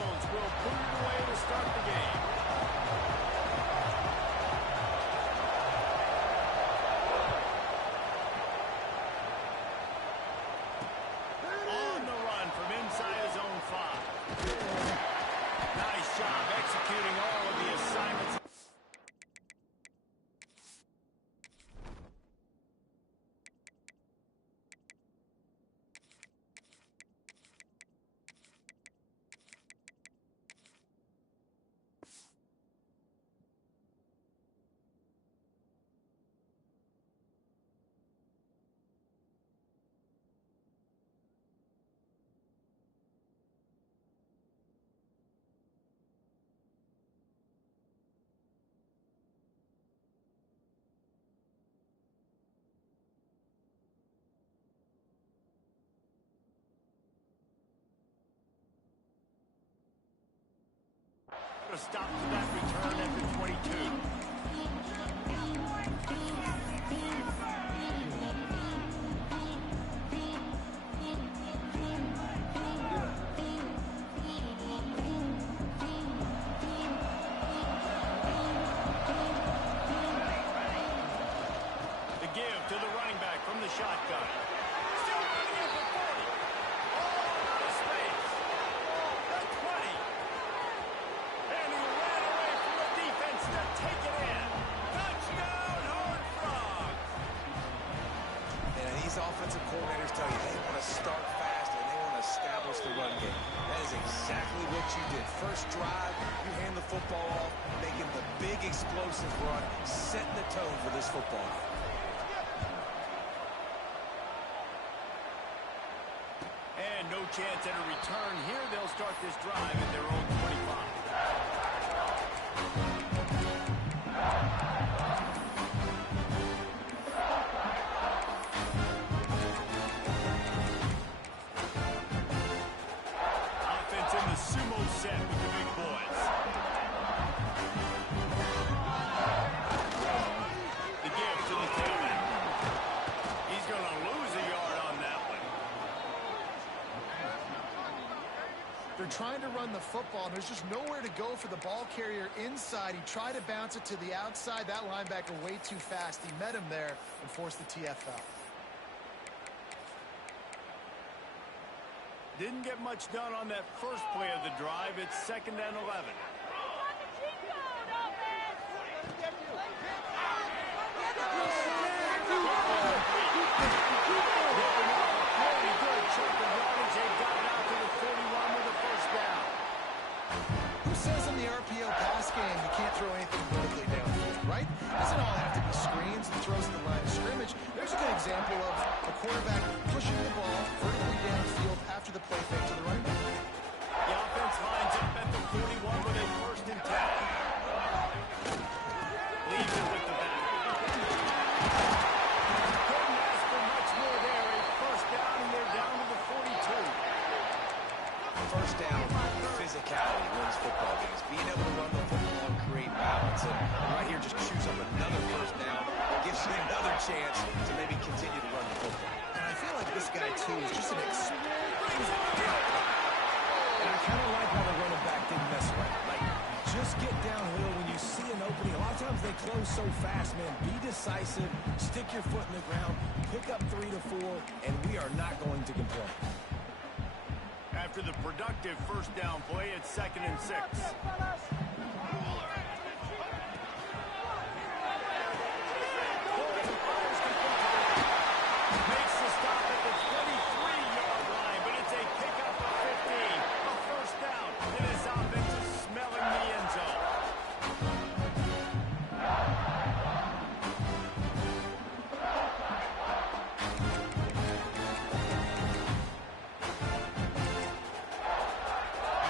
Cyclones will put it away to start the game. On the run from inside his own 5. Nice job executing all of the assignments. A stop to that return at the 22. The give to the running back from the shotgun. Still running in for 40. All out of space. The 20. And he ran away from the defense to take it in. Touchdown, Horned Frogs! And these offensive coordinators tell you they want to start fast and they want to establish the run game. That is exactly what you did. First drive, you hand the football off, making the big explosive run, setting the tone for this football game. And no chance at a return here. They'll start this drive at their own 25. Offense in the sumo set with the big boys. The give to the tailback. He's going to lose a yard on that one. They're trying to run the football, and there's just nowhere to go for the ball carrier inside. He tried to bounce it to the outside. That linebacker way too fast. He met him there and forced the TFL. Didn't get much done on that first play of the drive. It's 2nd and 11. Who says in the RPO pass game you can't throw anything vertically downfield, right? It doesn't all have to be screens and throws at the line of scrimmage. There's a good example of a quarterback pushing the ball vertically downfield after the play fake to the running back. The offense lines up at the 41 with a 1st and 10. Leaves it with the back. Couldn't ask for much more there. A 1st down, and they're down to the 42. First down, physicality wins football games. Being able to run the football and create balance. And right here, just choose up another 1st down. Gives you another chance to maybe continue to run the football. And I feel like this guy, too, is just an explosive. And I kind of like how the running back didn't mess around. Like, just get downhill when you see an opening. A lot of times they close so fast, man. Be decisive, stick your foot in the ground, pick up 3 to 4, and we are not going to complain. After the productive 1st down play, it's 2nd and 6. Makes the stop at the 23-yard line, but it's a pickup of 15. A 1st down, and his offense is smelling the end zone.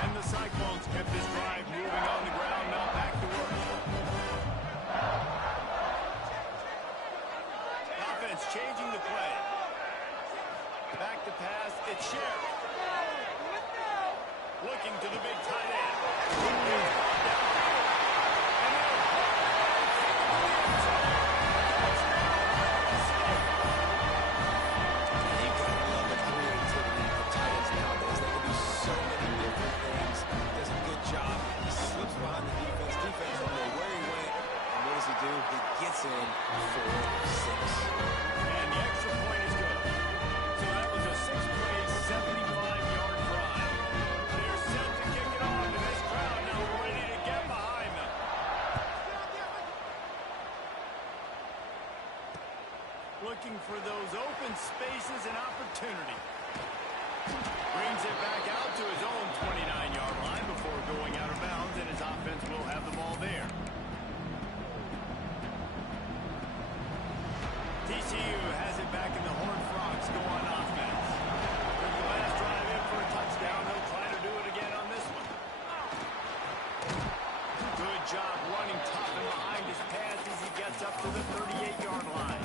And the Cyclones kept this drive moving on the ground, now back to work. Offense changing the play. Back to pass, it's Sheriff. Looking to the big tight end. You've got to love the creativity of the tight ends nowadays. They can do so many different things. Doesn't Brings it back out to his own 29-yard line before going out of bounds, and his offense will have the ball there. TCU has it back in the Horned Frogs go on offense. Took the last drive in for a touchdown. They'll try to do it again on this one. Good job running tough and behind his pads as he gets up to the 38-yard line.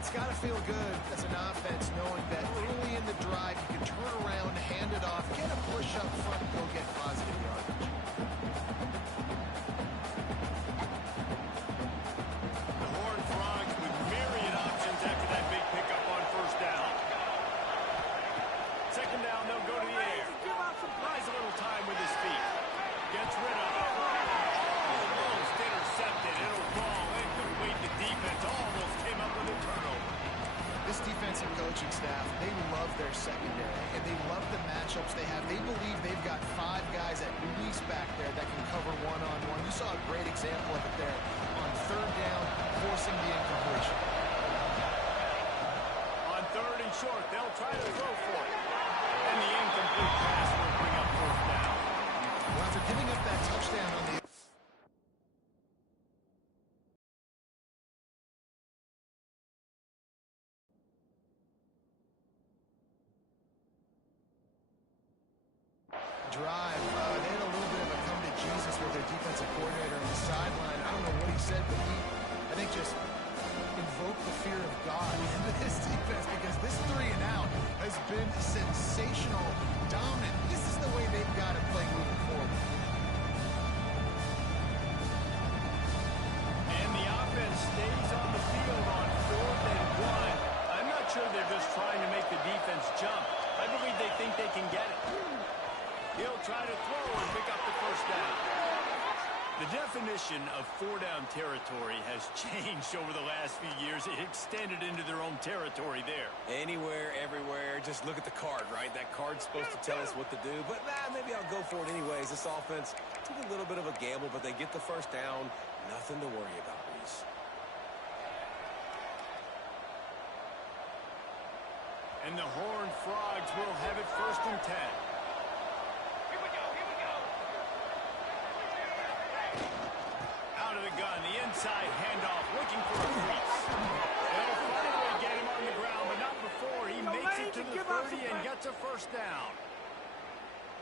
It's got to feel good as an offense knowing that early in the drive you can turn around, hand it off, get a push up front, and go get positive yardage. The Horned Frogs with myriad options after that big pickup on first down. Second down, they'll go to the air. Buys a little time with his feet. Gets rid of it. Almost intercepted. It'll fall. Incomplete. The defense almost came up with a turnover. This defensive coaching staff, they love their secondary, and they love the matchups they have. They believe they've got 5 guys at least back there that can cover one-on-one. You saw a great example of it there on third down, forcing the incompletion. On third and short, they'll try to throw for it. And the incomplete pass will bring up fourth down. Well, after giving up that touchdown on the drive, they had a little bit of a come to Jesus with their defensive coordinator on the sideline. I don't know what he said, but he, I think, just invoked the fear of God into this defense, because this 3 and out has been sensational, dominant. This is the way they've got to play moving forward. And the offense stays on the field on 4th and 1. I'm not sure they're just trying to make the defense jump. I believe they think they can get it. He'll try to throw and pick up the first down. The definition of 4-down territory has changed over the last few years. It extended into their own territory there. Anywhere, everywhere. Just look at the card, right? That card's supposed to tell us what to do. But maybe I'll go for it anyways. This offense took a little bit of a gamble, but they get the first down. Nothing to worry about, Reese. And the Horned Frogs will have it 1st and 10. Out of the gun, the inside handoff, looking for a crease. They'll finally get him on the ground, but not before he makes it to the 30 and gets a first down.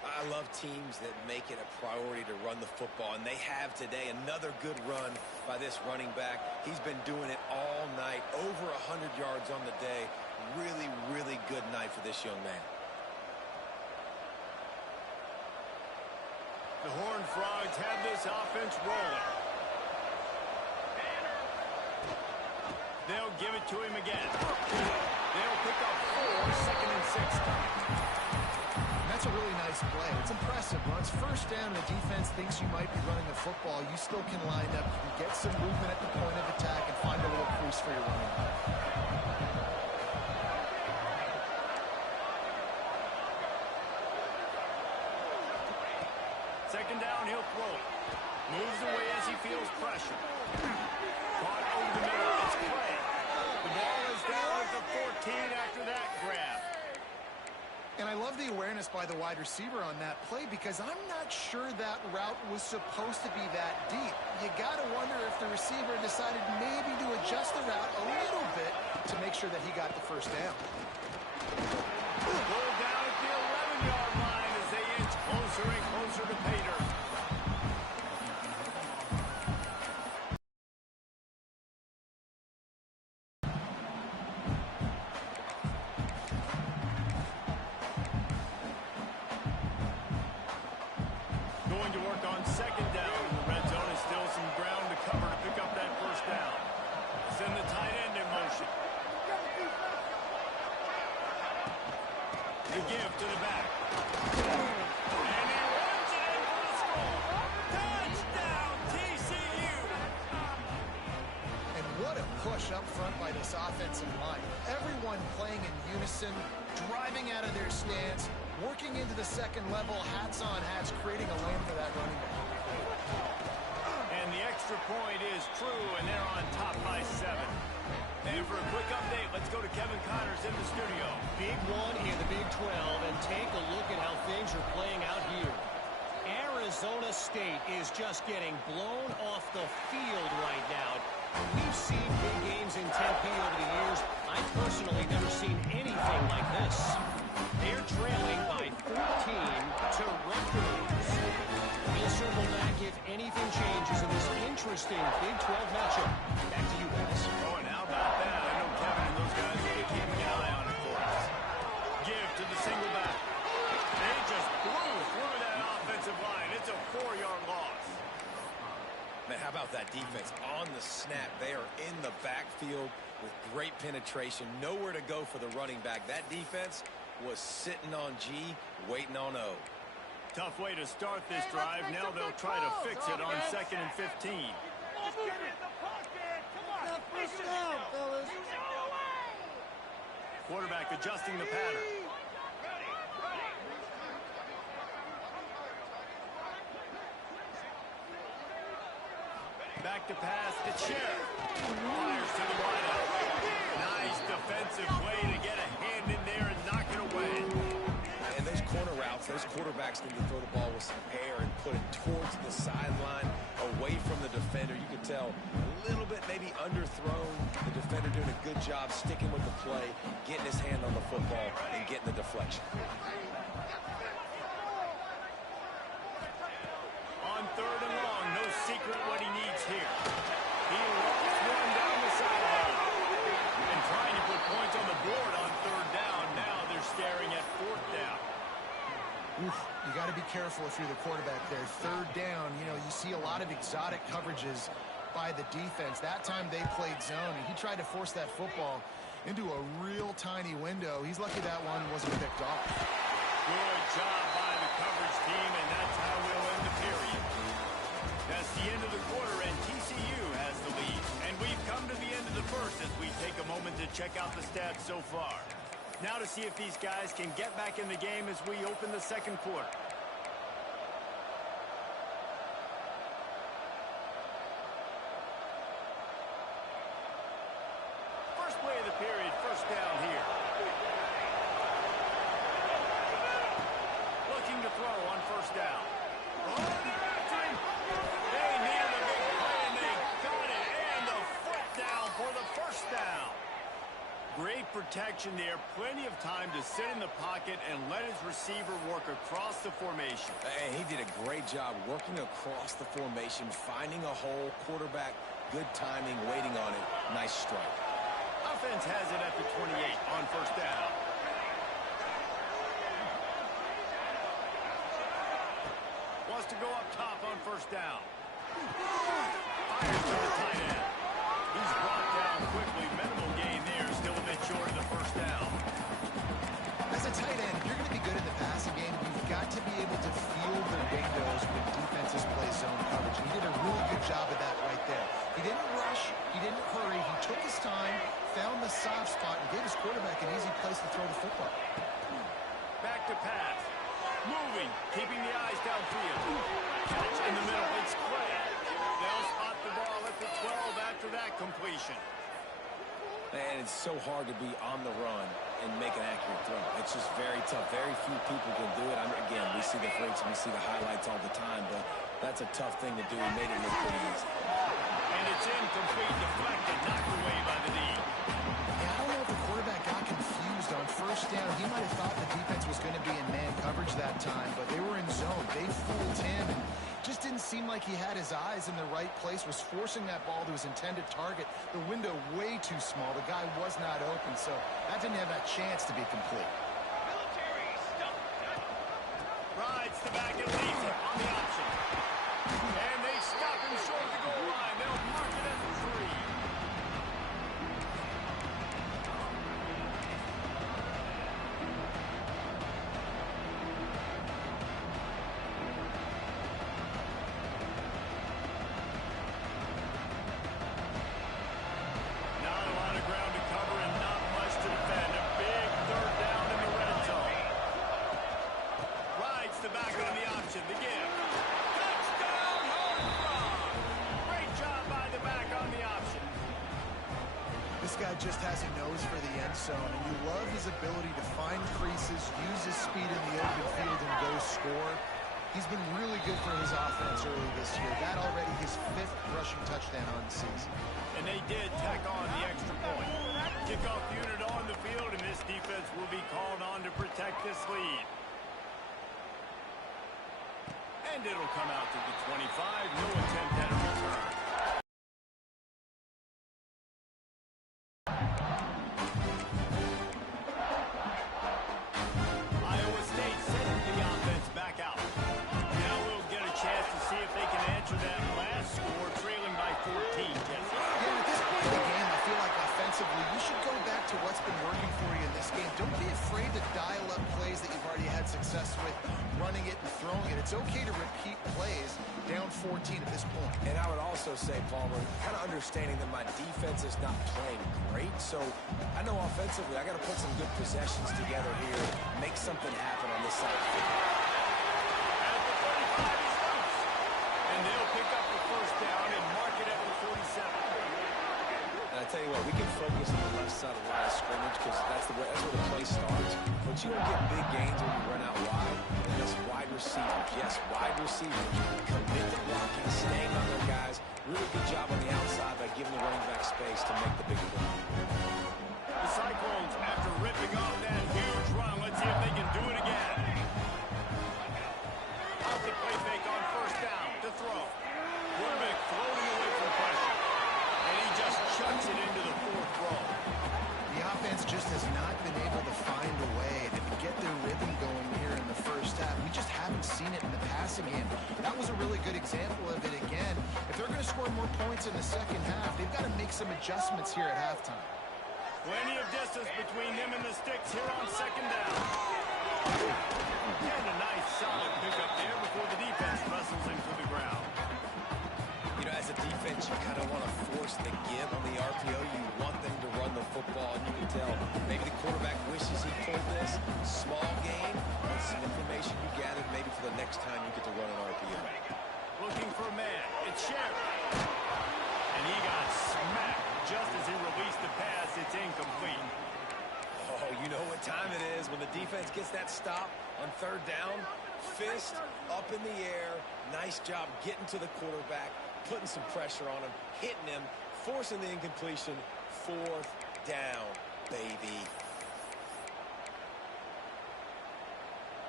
I love teams that make it a priority to run the football, and they have today. Another good run by this running back. He's been doing it all night, over 100 yards on the day. Really, really good night for this young man. The Horned Frogs have this offense rolling. They'll give it to him again. They'll pick up 4, 2nd and 6 coming. That's a really nice play. It's impressive. Once first down and the defense thinks you might be running the football, you still can line up. You can get some movement at the point of attack and find a little crease for your running back. Second down, he'll throw it. Moves away as he feels pressure. Caught over the middle. It's Clay. The ball is down at the 14 after that grab. And I love the awareness by the wide receiver on that play, because I'm not sure that route was supposed to be that deep. You got to wonder if the receiver decided maybe to adjust the route a little bit to make sure that he got the first down. Pulled down at the 11-yard line as they inch closer and closer to pay dirt. Going to work on second down in the red zone. Is still some ground to cover to pick up that first down. Send the tight end in motion. The give to the back. And he runs it in for the score. Touchdown, TCU. And what a push up front by this offensive line. Everyone playing in unison, driving out of their stance, working into the second level, hats on hats, creating a lane for that running back. And the extra point is true, and they're on top by 7. And for a quick update, let's go to Kevin Connors in the studio. Big one in the Big 12. State is just getting blown off the field right now. We've seen big games in Tempe over the years. I've personally never seen anything like this. They're trailing by 14 to Rutgers. We'll circle back if anything changes in this interesting Big 12 matchup. Back to you guys. Oh, and how about that? I know Kevin and those guys will be keeping an eye on it for us. Give to the single back. They just blew through that offensive line. It's a 4-yard loss. Man, how about that defense on the snap? They are in the backfield with great penetration. Nowhere to go for the running back. That defense was sitting on G, waiting on O. Tough way to start this drive. Now they'll try to fix it on 2nd and 15. Just get in the pocket. Come on. First down, fellas. Quarterback adjusting the pattern. Back to pass. It's Sheriff. Fires to the wideout. Nice defensive play to get a hand in there and knock it away. And those corner routes, those quarterbacks need to throw the ball with some air and put it towards the sideline, away from the defender. You can tell a little bit maybe underthrown. The defender doing a good job sticking with the play, getting his hand on the football, and getting the deflection. On 3rd and long, no secret what he needs here. He lofts one down the sideline. And trying to put points on the board on 3rd down. Now they're staring at 4th down. Oof, you got to be careful if you're the quarterback there. 3rd down, you know, you see a lot of exotic coverages by the defense. That time they played zone, and he tried to force that football into a real tiny window. He's lucky that one wasn't picked off. Good job by the coverage team, and that's how we'll end the period. That's the end of the quarter, and TCU has the lead. And we've come to the end of the first as we take a moment to check out the stats so far. Now to see if these guys can get back in the game as we open the 2nd quarter. First play of the period, 1st down here. Looking to throw on 1st down. Oh, they're after him. They needed a big play, and they got it. And the foot down for the 1st down. Great protection there. Plenty of time to sit in the pocket and let his receiver work across the formation. And he did a great job working across the formation, finding a hole. Quarterback, good timing, waiting on it. Nice strike. Offense has it at the 28 on 1st down. Wants to go up top on 1st down. Fires to the tight end. He's brought down quickly. Minimal gain there. Still a bit short of the 1st down. As a tight end, if you're going to be good in the passing game, you've got to be able to field the windows when defenses play zone coverage. He did a really good job of that right there. He didn't rush. He didn't hurry. He took his time, found the soft spot, and gave his quarterback an easy place to throw the football. Back to pass. Moving, keeping the eyes downfield. Catch in the middle. It's Clay. They'll spot the ball at the 12 after that completion. And it's so hard to be on the run and make an accurate throw. It's just very tough. Very few people can do it. Again, we see the freaks and we see the highlights all the time, but that's a tough thing to do. He made it look pretty easy. And it's incomplete, deflected, knocked away by the knee. Yeah, I don't know if the quarterback got confused on 1st down. He might have thought the defense was going to be in man coverage that time, but they were in zone. They fooled him and just didn't seem like he had his eyes in the right place, was forcing that ball to his intended target. The window way too small. The guy was not open, so that didn't have that chance to be complete. Rides the back and leads it on the option. And they stop him short of the goal line. They'll mark it as a 3. Not a lot of ground to cover and not much to defend. A big 3rd down in the red zone. Rides the back on the option. The give. Touchdown, home run. Great job by the back on the option. This guy just has a nose for the end zone, and you love his ability to find creases, use his speed in the open field, and go score. He's been really good for his offense. offense early this year. That already his 5th rushing touchdown on the season. And they did tack on the extra point. Kickoff unit on the field, and this defense will be called on to protect this lead. And it'll come out to the 25. No attempt at a return. Iowa State sending the offense back out. Now we'll get a chance to see if they can answer that last score, trailing by 14. Jesse. Yeah, at this point in the game, I feel like offensively, you should go back to what's been working for you in this game. Don't be afraid to dial up plays that you've already had success with, running it and throwing it. It's okay to repeat plays down 14 at this point. And I would also say, Palmer, kind of understanding that my defense is not playing great, so I know offensively I got to put some good possessions together here, make something happen on this side of the field. At the 35, he's loose. And they'll pick up the first down and mark it at the 47. And I tell you what, we can focus on the left side of the line of scrimmage because that's where the play starts. But you don't get big gains when you run out wide. And that's wide receivers. Yes, wide receivers commit to blocking, staying on their guys. Really good job on the outside by giving the running back space to make the big play. The Cyclones, after ripping off that huge run, let's see if they can do it again. Pocket play fake on first down to throw. Quarterback floating away from pressure. And he just chucks it into the 4th row. The offense just has not been able to find a way to get their rhythm going here in the first half. We just haven't seen it in the passing game. That was a really good example of it again. If they're going to score more points in the second half, they've got to make some adjustments here at halftime. Plenty of distance between them and the sticks here on second down. And a nice solid pickup there before the defense wrestles him to the ground. You know, as a defense, you kind of want to force the give on the RPO. You want them to run the football, and you can tell maybe the quarterback wishes he pulled this. Small gain, but some information you gathered maybe for the next time you get to run an RPO. Looking for a man. It's Sheriff. And he got smacked just as he released the pass. It's incomplete. Oh, you know what time it is when the defense gets that stop on 3rd down. Fist up in the air. Nice job getting to the quarterback, putting some pressure on him, hitting him, forcing the incompletion. 4th down, baby.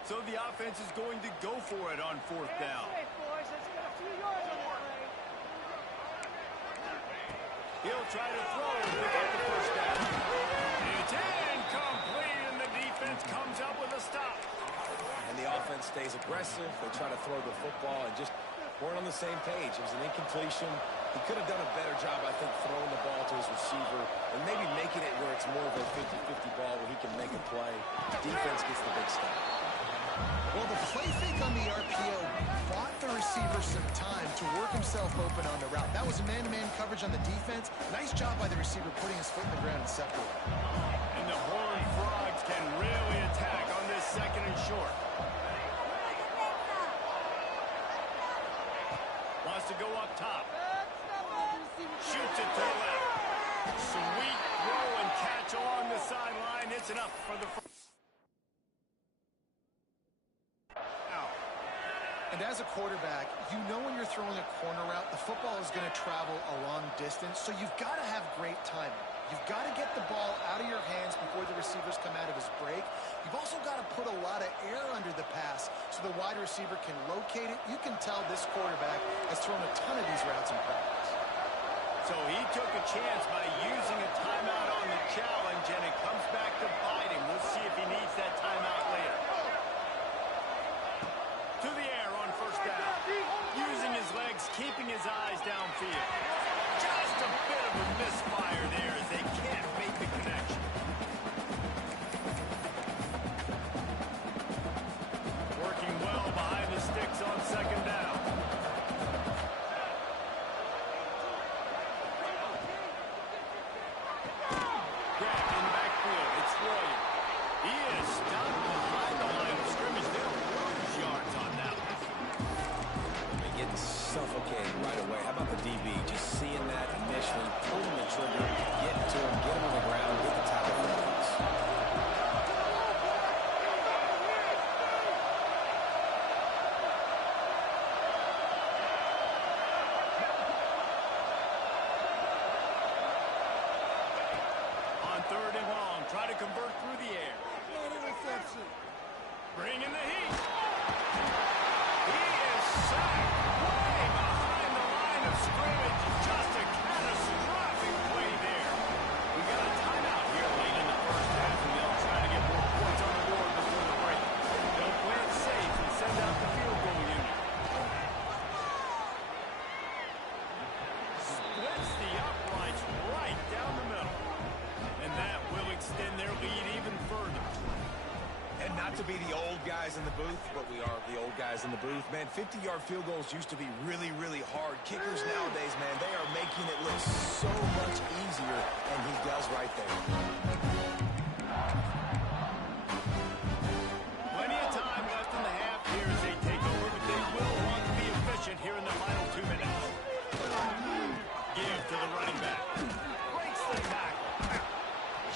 So the offense is going to go for it on 4th down. He'll try to throw and pick up the first down. It's incomplete, and the defense comes up with a stop. And the offense stays aggressive. They try to throw the football and just weren't on the same page. It was an incompletion. He could have done a better job, I think, throwing the ball to his receiver and maybe making it where it's more of a 50-50 ball where he can make a play. Defense gets the big stop. Well, the play fake on the RPO bought the receiver some time to work himself open on the route. That was a man-to-man coverage on the defense. Nice job by the receiver putting his foot in the ground and separating. And the Horned Frogs can really attack on this 2nd and short. Wants to go up top. Shoots it to the left. Sweet throw and catch along the sideline. It's enough for the first. And as a quarterback, you know when you're throwing a corner route, the football is going to travel a long distance, so you've got to have great timing. You've got to get the ball out of your hands before the receivers come out of his break. You've also got to put a lot of air under the pass so the wide receiver can locate it. You can tell this quarterback has thrown a ton of these routes in practice. So he took a chance by using a timeout on the challenge, and it comes back to bite him. We'll see if he needs that timeout later. To the air on first down. Using his legs, keeping his eyes downfield. Just a bit of a misfire there as they can't make the connection. Working well behind the sticks on second down. Grabbed in the backfield. It's Royer. He is stopped behind the line of scrimmage. They'll lose yards on that one. They're getting suffocated right away. How about the DB? Just seeing that initially, pulling the trigger, getting to him, get him on the ground, get the tackle for loss. Bringing the heat. He is sacked way behind the line of scrimmage. Just a catastrophic play there. We got a timeout here late in the first half, and they'll try to get more points on the board before the break. They'll play it safe and send out the field goal unit. Splits the uprights right down the middle. And that will extend their lead even further. And not to be the old guys in the booth, but we are the old guys in the booth. Man, 50-yard field goals used to be really, really hard. Kickers nowadays, man, they are making it look so much easier, and he does right there. Plenty of time left in the half here as they take over, but they will want to be efficient here in the final 2 minutes. Give to the running back. Breaks the tackle.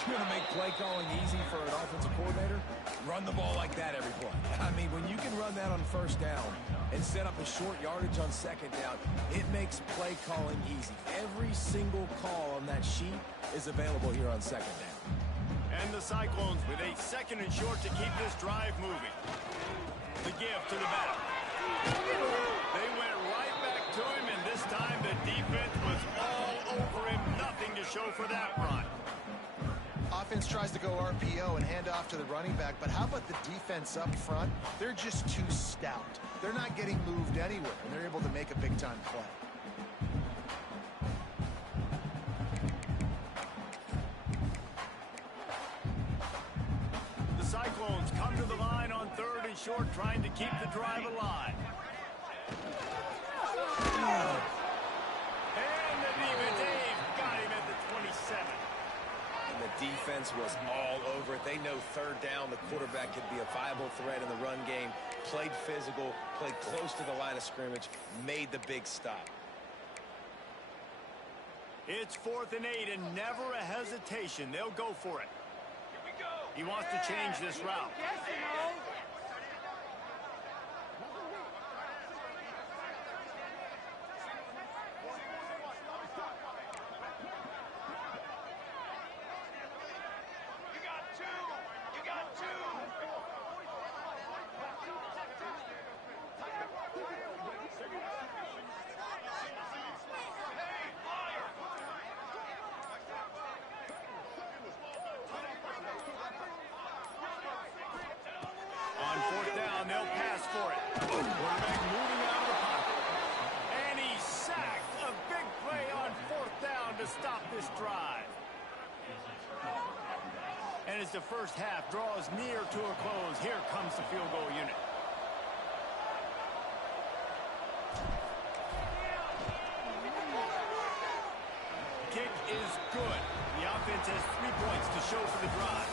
You want to make play calling easy for an offensive coordinator? Run the ball like that every play. I mean, when you can run that on first down and set up a short yardage on second down, it makes play calling easy. Every single call on that sheet is available here on second down. And the Cyclones with a second and short to keep this drive moving. The give to the back. They went right back to him, and this time the defense was all over him. Nothing to show for that run. Offense tries to go RPO and hand off to the running back, but how about the defense up front? They're just too stout. They're not getting moved anywhere, and they're able to make a big-time play. The Cyclones come to the line on third and short, trying to keep the drive alive. And the defense, Dave got him at the 27. And the defense was all over it. They know third down, the quarterback could be a viable threat in the run game. Played physical, played close to the line of scrimmage, made the big stop. It's 4th and 8 and never a hesitation. They'll go for it. He wants to change this route. On 4th down, they'll pass for it. Quarterback moving out of the pocket. And he's sacked. A big play on 4th down to stop this drive. And as the first half draws near to a close, here comes the field goal unit. Kick is good. The offense has 3 points to show for the drive.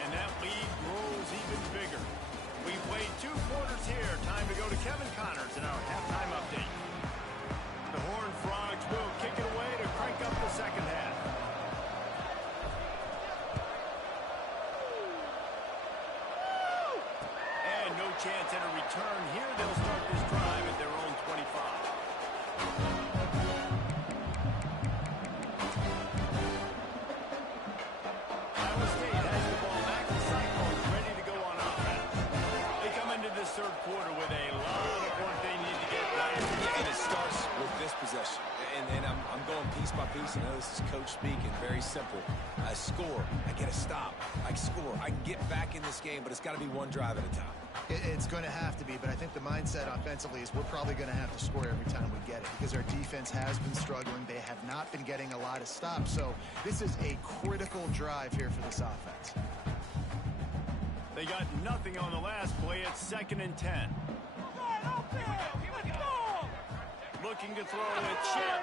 And that lead grows even bigger. We played 2 quarters here. Time to go to Kevin Connors in our halftime update. The Horned Frogs will kick it away to crank up the second half. And no chance at a return here. They'll start this drive at their own 25. Third quarter with a lot of work they need to get done. And it starts with this possession. And I'm going piece by piece. I know this is coach speaking. Very simple. I score. I get a stop. I score. I can get back in this game, but it's got to be one drive at a time. It's going to have to be, but I think the mindset offensively is we're probably going to have to score every time we get it because our defense has been struggling. They have not been getting a lot of stops. So this is a critical drive here for this offense. They got nothing on the last play. It's 2nd and 10. Looking to throw a chip.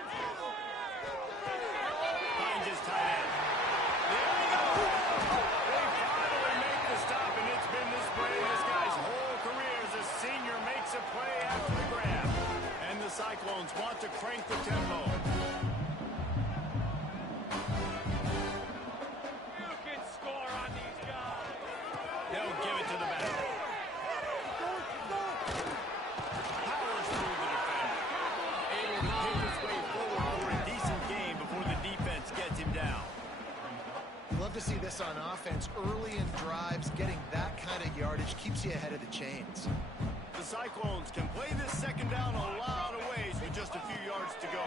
Finds his tight end. There we go. They finally make the stop, and it's been this way. This guy's whole career as a senior makes a play after the grab. And the Cyclones want to crank the tempo. They'll give it to the back. Powers through the defender. Able to pick his way forward for a decent game before the defense gets him down. You love to see this on offense. Early in drives, getting that kind of yardage keeps you ahead of the chains. The Cyclones can play this second down a lot of ways with just a few yards to go.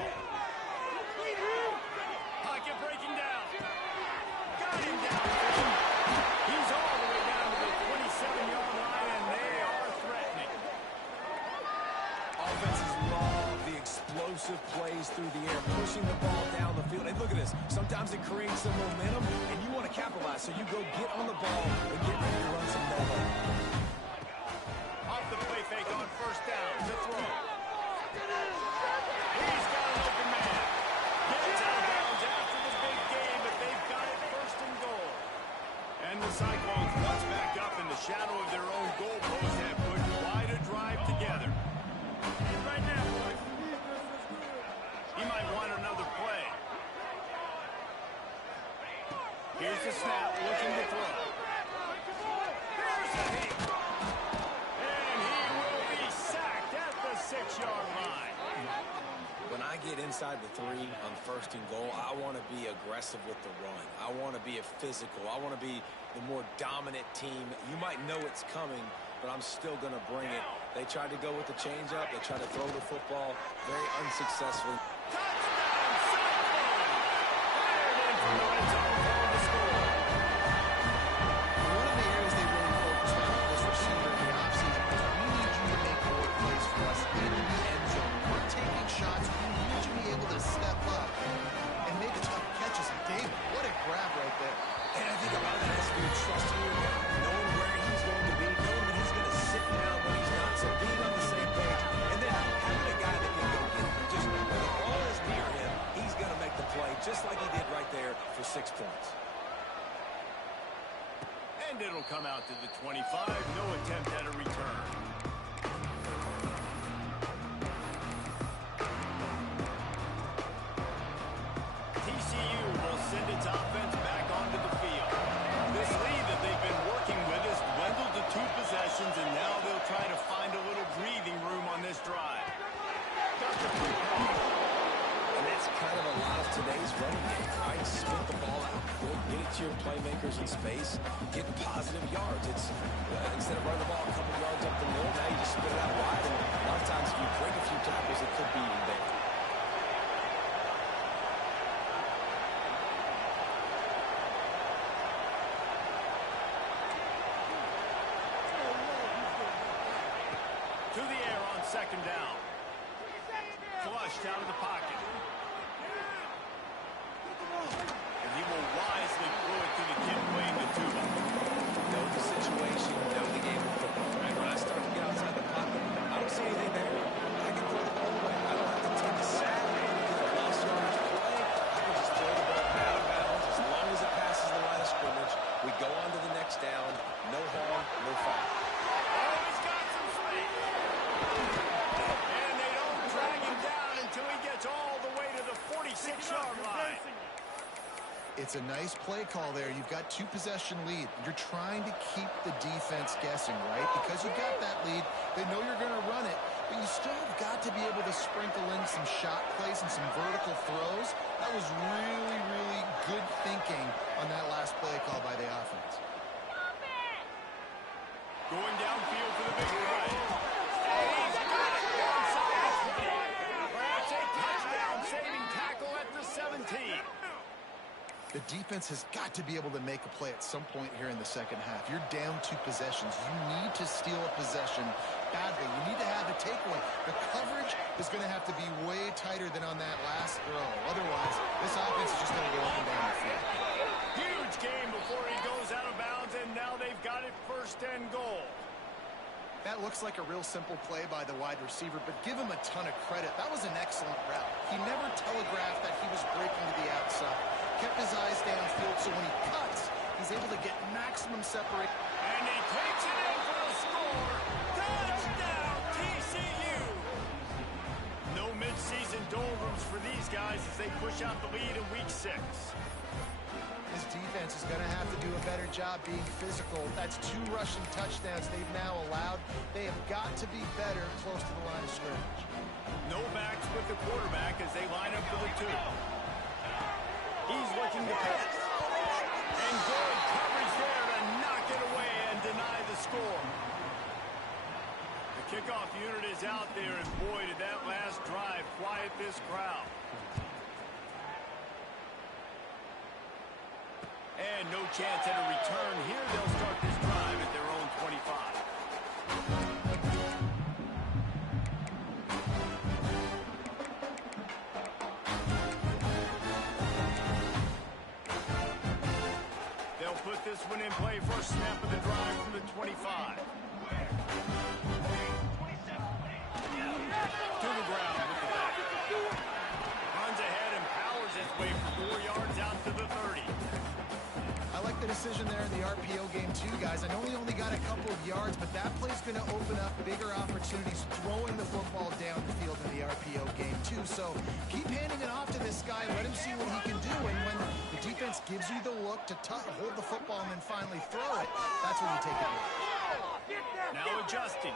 Pocket breaking down. Got him down. He's all the way down to the 27-yard line, and they are threatening. Offenses love the explosive plays through the air, pushing the ball down the field. And look at this. Sometimes it creates some momentum, and you want to capitalize. So you go get on the ball and get ready to run some no look. Off the play fake on first down to throw. He's got an open man. Gets out of bounds after the big game, but they've got it first and goal. And the Cyclones, once back up in the shadow of their own goal post, have put quite a drive together. Right now, boys. He might want another play. Here's the snap, looking to throw. Here's a hit. And he will be sacked at the 6-yard line. When I get inside the 3 on first and goal, I want to be aggressive with the run. I want to be a physical. I want to be the more dominant team. You might know it's coming, but I'm still going to bring it. They tried to go with the changeup. They tried to throw the football very unsuccessfully. Touchdown, Cyclones! Fired in from the red zone for the score. One of the areas they really focused on with this receiver in the offseason was we need you to make more plays for us in the end zone. We're taking shots. We need you to be able to step up and make tough catches. David, what a grab right there. And I think a lot of that has to be trusting your guy, knowing where he's going to be, knowing when he's going to sit down, when he's not, so being on the same page, and then having a guy that can go get him. Just when the ball is near him, he's going to make the play, just like he did right there for 6 points. And it'll come out to the 25. No attempt at a return. TCU will send its offense back onto the field. This lead that they've been working with has dwindled to 2 possessions, and now they'll try to find a little breathing room on this drive. And that's kind of a lot of today's running game, right? Split the ball out quick, get it to your playmakers in space, getting positive yards. It's instead of running the ball a couple yards up the middle, now you just spit it out wide, and a lot of times if you break a few tackles, it could be even bigger. To the air on second down. Flushed out of the pocket. And he will wisely throw it to the kid playing the tuba. Know the situation, know the game of football, right? When I start to get outside the pocket, I don't see anything there. I can throw the ball away. I don't have to take a sack. Get a lost yardage play. I can just throw the ball out of bounds. As long as it passes the line of scrimmage, we go on to the next down. No harm, no foul. Oh, he's got some space. And they don't drag him down until he gets all the way to the 46-yard line. It's a nice play call there. You've got 2-possession lead. You're trying to keep the defense guessing, right? Because you've got that lead, they know you're going to run it, but you still have got to be able to sprinkle in some shot plays and some vertical throws. That was really, really good thinking on that last play call by the offense. Going downfield for the big play. And he's got it onside the 20. Perhaps a touchdown-saving tackle at the 17. The defense has got to be able to make a play at some point here in the second half. You're down 2 possessions. You need to steal a possession badly. You need to have a takeaway. The coverage is going to have to be way tighter than on that last throw. Otherwise, this offense is just going to go up and down the field. Huge game before he goes out of bounds, and now they've got it first and goal. That looks like a real simple play by the wide receiver, but give him a ton of credit. That was an excellent route. He never telegraphed that he was breaking to the outside. Kept his eyes downfield, so when he cuts, he's able to get maximum separation. And he takes it in for a score. Touchdown, TCU. No midseason doldrums for these guys as they push out the lead in week 6. His defense is going to have to do a better job being physical. That's 2 rushing touchdowns they've now allowed. They have got to be better close to the line of scrimmage. No backs with the quarterback as they line up for the 2. He's looking to pass. And good coverage there to knock it away and deny the score. The kickoff unit is out there, and boy, did that last drive quiet this crowd. And no chance at a return here. They'll start this drive at their own 25. They'll put this one in play. First snap of the drive from the 25. To the ground with the back. Runs ahead and powers his way for 4 yards out to the 30. I like the decision there in the RPO game too, guys. I know he only got a couple of yards, but that play's going to open up bigger opportunities throwing the football down the field in the RPO game too. So keep handing it off to this guy. Let him see what he can do. And when the defense gives you the look to hold the football and then finally throw it, that's when you take it. Now adjusting.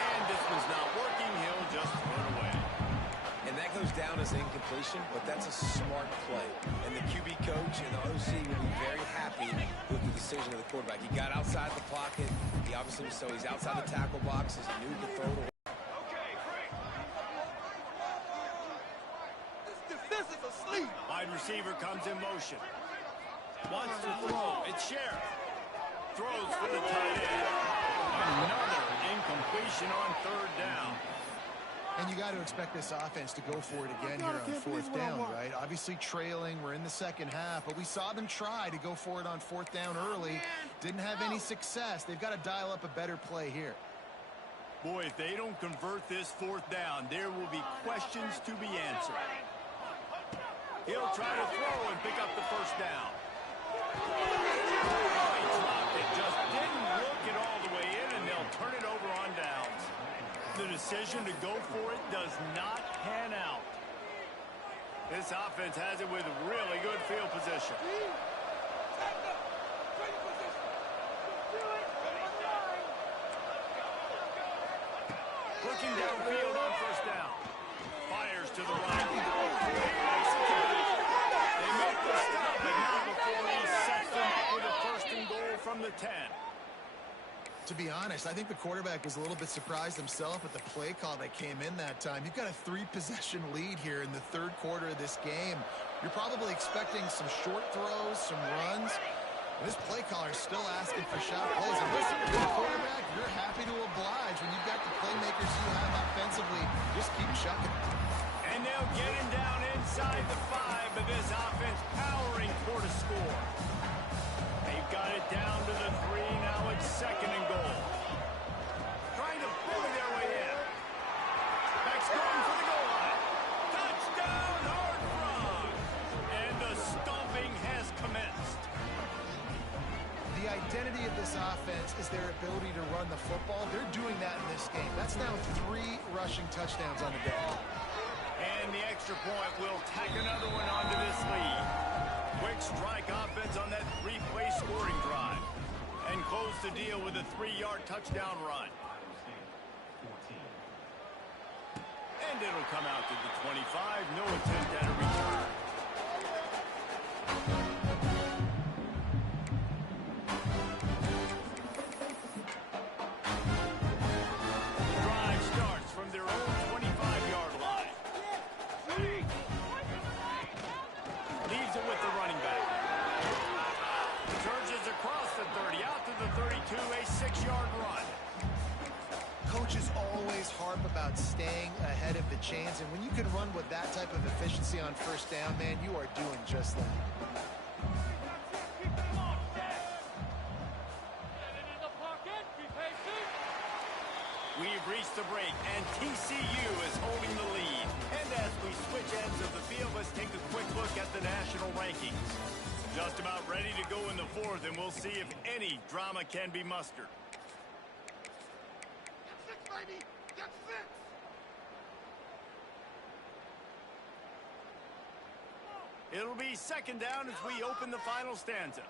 And this one's not working. He'll just run away. And that goes down as incompletion, but that's a smart play. And the QB coach and the OC will be very happy with the decision of the quarterback. He got outside the pocket. He obviously was so he's outside the tackle boxes. He knew to throw to. This is asleep. Wide receiver comes in motion. Wants to throw. It's Sheriff. Throws for the tight end. Another incompletion on third down. And you got to expect this offense to go for it again here on fourth down, right? Obviously trailing. We're in the second half, but we saw them try to go for it on fourth down early. Didn't have any success. They've got to dial up a better play here. Boy, if they don't convert this fourth down, there will be questions to be answered. He'll try to throw and pick up the first down. Oh, he dropped it. Just didn't look it all the way in, and they'll turn it over on downs. The decision to go for it does not pan out. This offense has it with really good field position. Looking downfield on first down. Fires to the right. They make the stop, but not before he sets them up with a first and goal from the 10. To be honest, I think the quarterback was a little bit surprised himself at the play call that came in that time. You've got a 3-possession lead here in the third quarter of this game. You're probably expecting some short throws, some runs. And this play caller is still asking for shot plays. And listen, if you're a quarterback, you're happy to oblige. When you've got the playmakers you have offensively, just keep chucking. And they'll get him down inside the 5, but this offense powering toward a score. They've got it down to the 3. Now it's second and goal. Trying to bully their way in. Back's going for the goal line. Touchdown, Hard Frog. And the stomping has commenced. The identity of this offense is their ability to run the football. They're doing that in this game. That's now 3 rushing touchdowns on the day. And the extra point will tack another one onto this lead. Quick strike offense on that 3-play scoring drive. And close the deal with a 3-yard touchdown run. And it'll come out to the 25. No attempt at a return. The drive starts from their own 25-yard line. Leaves it with the running back. Surges across the 30, out to the 32, a 6-yard run. Coaches always harp about staying ahead of the chains, and when you can run with that type of efficiency on first down, man, you are doing just that. We've reached the break, and TCU is holding the lead. And as we switch ends of the field, let's take a quick look at the national rankings. Just about ready to go in the fourth, and we'll see if any drama can be mustered. Get 6, baby! Get 6! It'll be second down as we open the final stanza.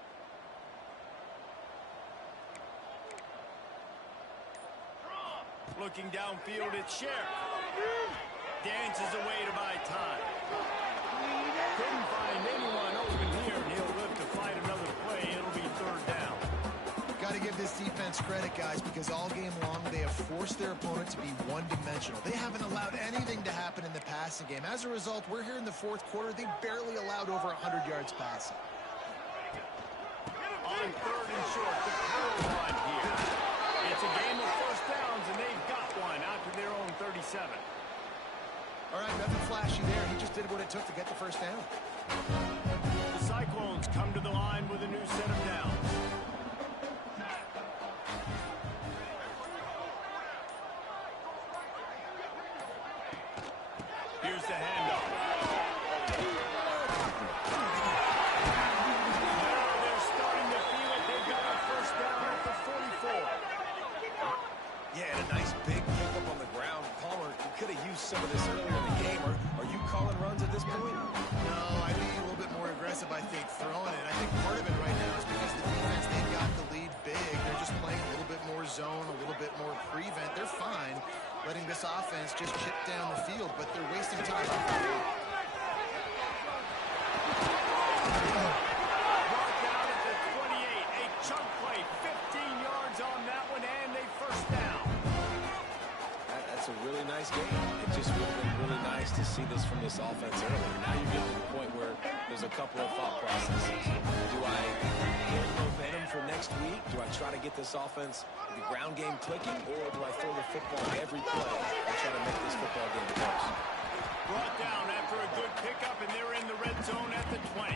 Looking downfield, it's Sheriff. Dances away to buy time. Couldn't find anyone open here, and he'll live to fight another play. It'll be third down. defense credit, guys, because all game long they have forced their opponent to be one-dimensional. They haven't allowed anything to happen in the passing game. As a result, we're here in the fourth quarter. They barely allowed over 100 yards passing. On third and short, the power run here. It's a game of first downs, and they've got one out to their own 37. All right, nothing flashy there. He just did what it took to get the first down. The Cyclones come to the line with a new set of downs. Here's the handoff. Now they're starting to feel it. They've got a first down at the 44. Yeah, and a nice big pickup on the ground. Palmer, you could have used some of this earlier in the game. Are you calling runs at this point? No, I'd be a little bit more aggressive, I think, throwing it. I think part of it right now is because the defense, they've got the lead big. They're just playing a little bit more zone, a little bit more prevent. They're fine letting this offense just chip down the field, but they're wasting time. Brought down at the 28. A chunk play, 15 yards on that one, and a first down. That's a really nice game. It just would have been really nice to see this from this offense earlier. Now you get to the point where there's a couple of thought processes. Do I build momentum for next week? Do I try to get this offense, the ground game clicking, or do I throw the football every play and try to make this football game close? Brought down after a good pickup, and they're in the red zone at the 20.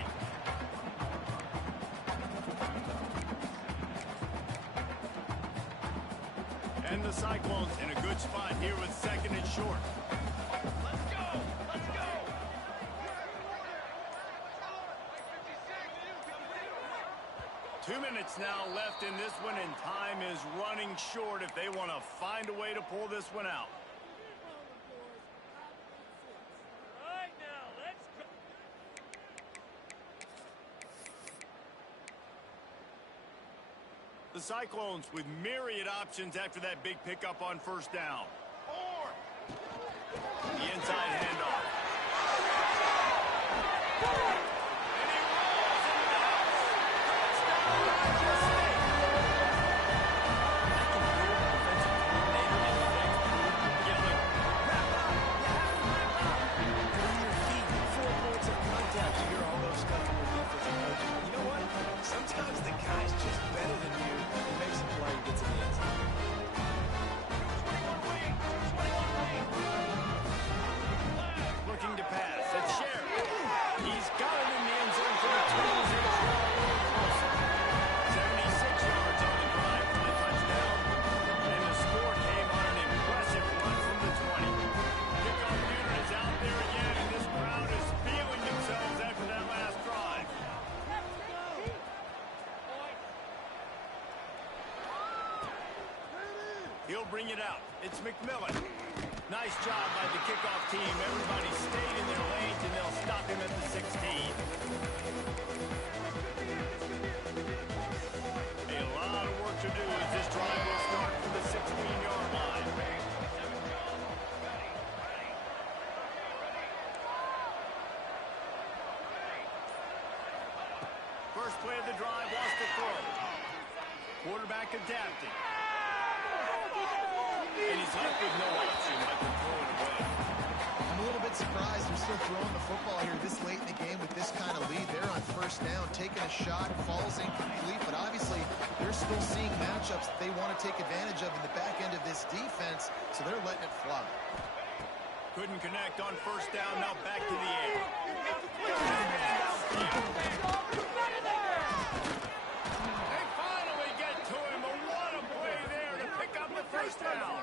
And the Cyclones in a good spot here with second and short. Let's go! Let's go! Two minutes now left in this one, and time is running short if they want to find a way to pull this one out. All right, now, let's go. The Cyclones with myriad options after that big pickup on first down. The inside handoff. And he rolls into the house. Touchdown, Iowa State. I can hear the defensive coordinator and the next group yelling, "Wrap up! You have to wrap up!" Turn your feet, 4 points of contact. You hear all those stuff from your defensive coaches. But you know what? Sometimes the guy's just better than you. He makes a play, gets in the end zone. 21 wing, 21 wing. Looking to pass. It's Sherry. He's got it in the end zone for the 2s and 76 yards on the drive for the touchdown. And the score came on an impressive run from the 20. Kickoff unit is out there again, and this crowd is feeling themselves after that last drive. He'll bring it out. It's McMillan. Nice job by the kickoff team. Everybody stayed in their lanes, and they'll stop him at the 16. A lot of work to do as this drive will start from the 16-yard line. First play of the drive, lost the throw. Quarterback adapting. And he's left with no option but to throw it away. I'm a little bit surprised they're still throwing the football here this late in the game with this kind of lead. They're on first down, taking a shot, falls incomplete, but obviously they're still seeing matchups that they want to take advantage of in the back end of this defense, so they're letting it fly. Couldn't connect on first down, now back to the air. They finally get to him, but what a play there to pick up the first down.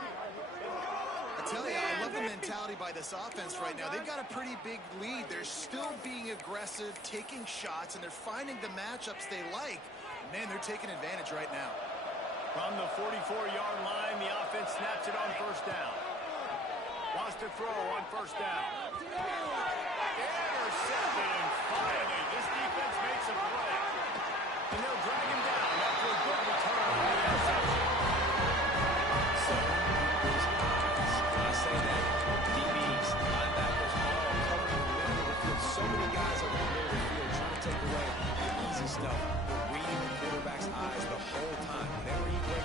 I tell you, I love the mentality by this offense right now. They've got a pretty big lead. They're still being aggressive, taking shots, and they're finding the matchups they like. Man, they're taking advantage right now. From the 44-yard line, the offense snaps it on first down. Wants to throw on first down. Intercepted, and finally, this defense makes a play. And they'll drag him down after a good return on the interception. So, those guys, when I say that, DBs, linebackers, all covering the middle of the field. So many guys over the middle of the field trying to take away the easy stuff. They're reading the quarterback's eyes the whole time. Whenever he breaks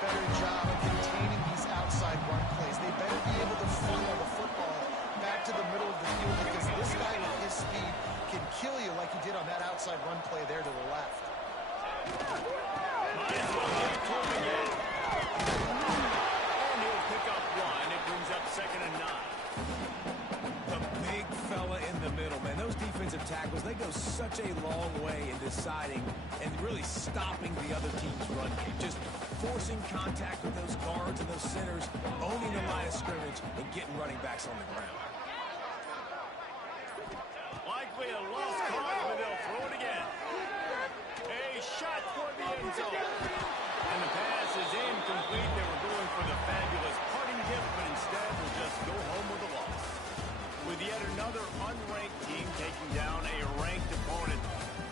better job of containing these outside run plays. They better be able to funnel the football back to the middle of the field because this guy with his speed can kill you like he did on that outside run play there to the left. Might as well give it to him again. And he'll pick up one. It brings up 2nd and 9. The big fella in the middle, man. Those defensive tackles, they go such a long way in deciding and really stopping the other team's run game. Just forcing contact with those guards and those centers, owning the line of scrimmage, and getting running backs on the ground. Likely a lost cause, but they'll throw it again. A shot toward the end zone. And the pass is incomplete. They were going for the fabulous parting gift, but instead will just go home with a loss. With yet another unranked team taking down a ranked opponent.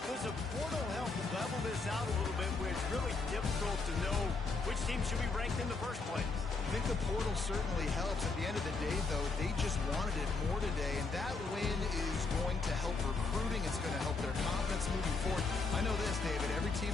Does a portal help level this out a little bit where it's really difficult to know which team should be ranked in the first place? I think the portal certainly helps. At the end of the day, though, they just wanted it more today, and that win is going to help recruiting. It's going to help their confidence moving forward. I know this, David, every team